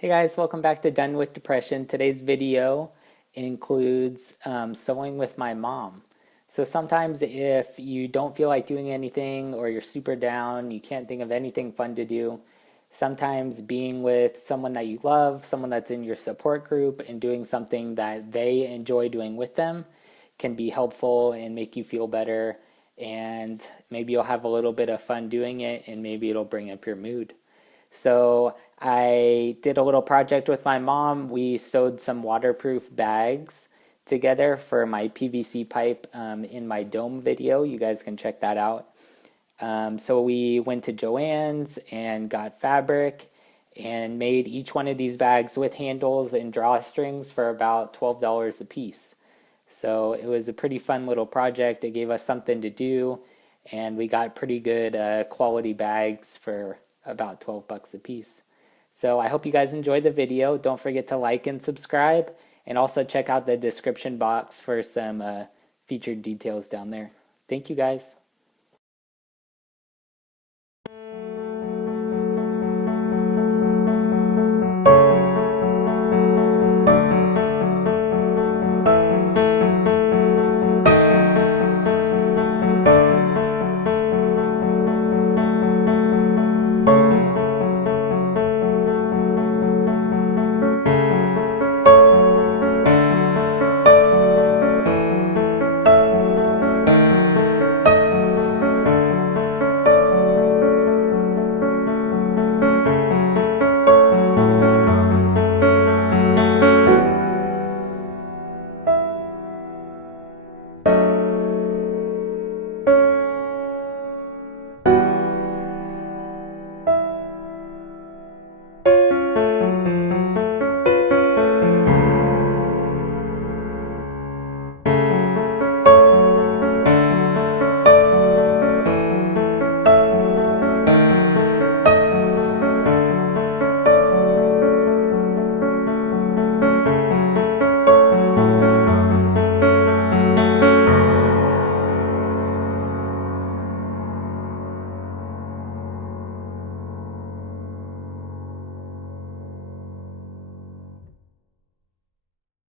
Hey guys, welcome back to Done with Depression. Today's video includes sewing with my mom. So sometimes if you don't feel like doing anything or you're super down, you can't think of anything fun to do, sometimes being with someone that you love, someone that's in your support group, and doing something that they enjoy doing with them can be helpful and make you feel better. And maybe you'll have a little bit of fun doing it, and maybe it'll bring up your mood. So I did a little project with my mom. We sewed some waterproof bags together for my PVC pipe in my dome video. You guys can check that out. So we went to Joann's and got fabric and made each one of these bags with handles and drawstrings for about $12 a piece. So it was a pretty fun little project. It gave us something to do, and we got pretty good quality bags for about 12 bucks a piece. So I hope you guys enjoyed the video. Don't forget to like and subscribe, and also check out the description box for some featured details down there. Thank you guys.